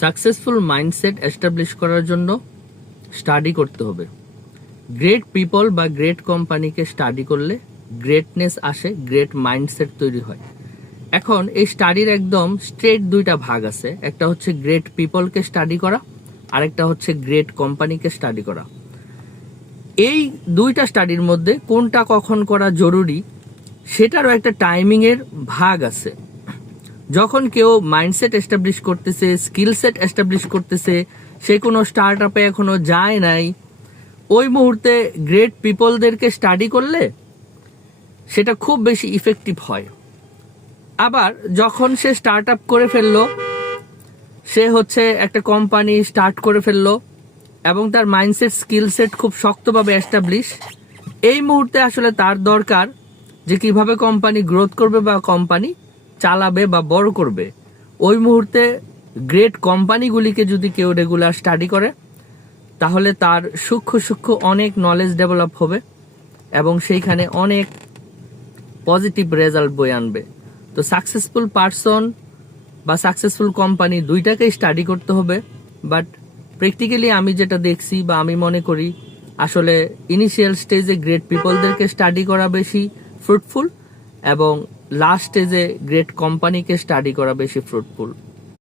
Successful mindset establish করার জন্য study করতে হবে। গ্রেট পিপল বা গ্রেট কোম্পানিকে স্টাডি করলে গ্রেটনেস আসে, গ্রেট মাইন্ডসেট তৈরি হয়। এখন এই স্টাডির একদম স্ট্রেট দুইটা ভাগ আছে, একটা হচ্ছে গ্রেট পিপলকে স্টাডি করা, আরেকটা হচ্ছে গ্রেট কোম্পানিকে স্টাডি করা। এই দুইটা স্টাডির মধ্যে কোনটা কখন করা জরুরি সেটারও একটা টাইমিং এর ভাগ আছে। যখন কেউ মাইন্ডসেট এস্টাবলিশ করতেছে, স্কিল সেট এস্টাবলিশ করতেছে, সে কোনো স্টার্ট আপে এখনো যায় নাই, ওই মুহূর্তে গ্রেট পিপলদেরকে স্টাডি করলে সেটা খুব বেশি ইফেক্টিভ হয়। আবার যখন সে স্টার্ট আপ করে ফেললো, সে হচ্ছে একটা কোম্পানি স্টার্ট করে ফেললো এবং তার মাইন্ডসেট স্কিল সেট খুব শক্তভাবে এস্টাবলিশ, এই মুহূর্তে আসলে তার দরকার যে কিভাবে কোম্পানি গ্রোথ করবে বা কোম্পানি চালাবে বা বড় করবে। ওই মুহূর্তে গ্রেট কোম্পানিগুলিকে যদি কেউ রেগুলার স্টাডি করে তাহলে তার সূক্ষ্ম সূক্ষ্ম অনেক নলেজ ডেভেলপ হবে এবং সেইখানে অনেক পজিটিভ রেজাল্ট বয়ে আনবে। তো সাকসেসফুল পারসন বা সাকসেসফুল কোম্পানি দুইটাকেই স্টাডি করতে হবে। বাট প্র্যাকটিক্যালি আমি যেটা দেখছি বা আমি মনে করি আসলে ইনিশিয়াল স্টেজে গ্রেট পিপলদেরকে স্টাডি করা বেশি ফ্রুটফুল এবং লাস্ট স্টেজে গ্রেট কোম্পানিকে স্টাডি করা বেশি ফ্রুটফুল।